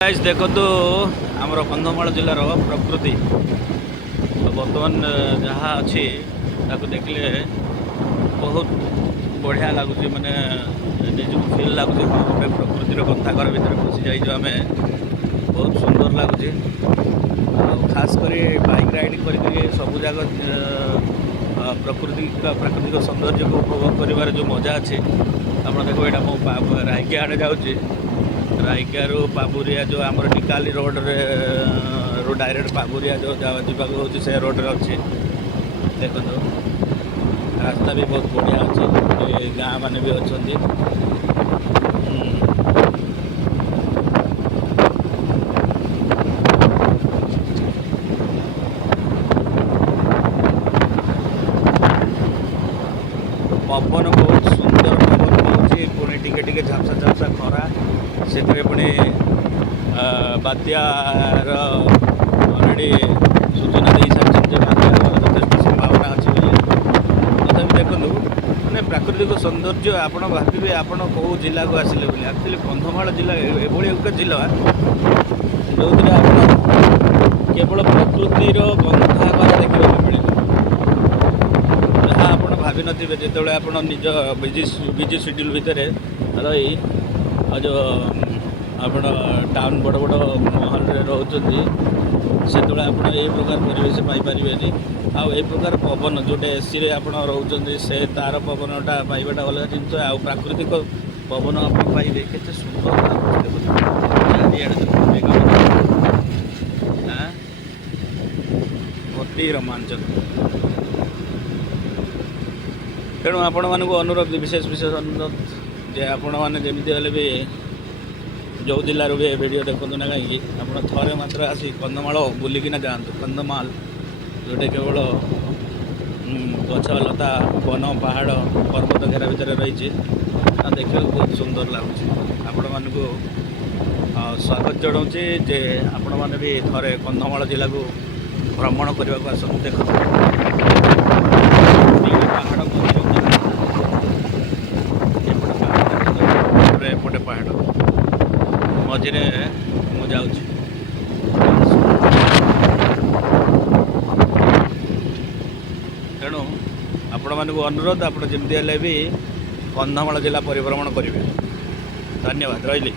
Guys देखो तो आमर कंधमाल जिलार प्रकृति तो बर्तमान जहाँ अच्छी देखले बहुत बढ़िया लगुच माने निजक फिल लगुच हाँ गोटे प्रकृतिर गंधाघर भितर पशि जाइए आम बहुत सुंदर लगुच खास कर बाइक राइड कर सब जगह प्राकृतिक सौंदर्य को उपभोग कर जो मजा अच्छे आप देखो यहाँ मो रायके आड़े जाऊँगी रायकारू पाबुरिया जो आम टिकाली रोड रे डायरेक्ट पाबुरिया जो जावाक हो से रोड रे अच्छे देखो रास्ता भी बहुत बढ़िया अच्छे गाँ मैंने भी अच्छा पवन बहुत सुंदर पवन होची पुणी टिके झापसा झापसा खरा से पुणी बात्यार अलरेडी सूचना दे सारी बात्यार यथेष संभावना अच्छी तथा देखूँ मैंने प्राकृतिक सौंदर्य आप भावे आप कौ जिला को आसिले बोले एक्चुअली कंधमाल जिला एभली एक जिला जो केवल प्रकृतिर गंधाघर देखा मिले जहाँ आप भावी नथिबे जिते आप निज बिजी शेड्यूल भितर रही जो आप टाउन बड़ बड़ महल रोचते से आप प्रकार परिवेश पाइपर आउ ए प्रकार पवन जोटे एसी रे आप रोचे से तार पवनटा पाइबाटा अलग जिन आउ प्राकृतिक पवन आप पाइबे के सुंदर अति रोमांचक तेणु आपण मानक अनुरोध विशेष विशेष अनुरोध जे आपण मैंने जमी हेल्ले भी जो जिलूर भी वीडियो देखु ना कहीं आप थे मात्र आसी कंधमाल बुलिकिना जातु कंधमाल जोटे केवल गछलता वन पहाड़ पर्वत घेरा भितर रही देखा बहुत सुंदर लगुच आपण मानक स्वागत जनाऊँचे जे आपण मैंने भी थे कंधमाल जिला को भ्रमण करने को आसत देख पहाड़ एपटे पहाड़ मझे मुझे तेणु आपण मानक अनुरोध आप जमी भी कंधमाल जिला परिभ्रमण करेंगे। धन्यवाद रही।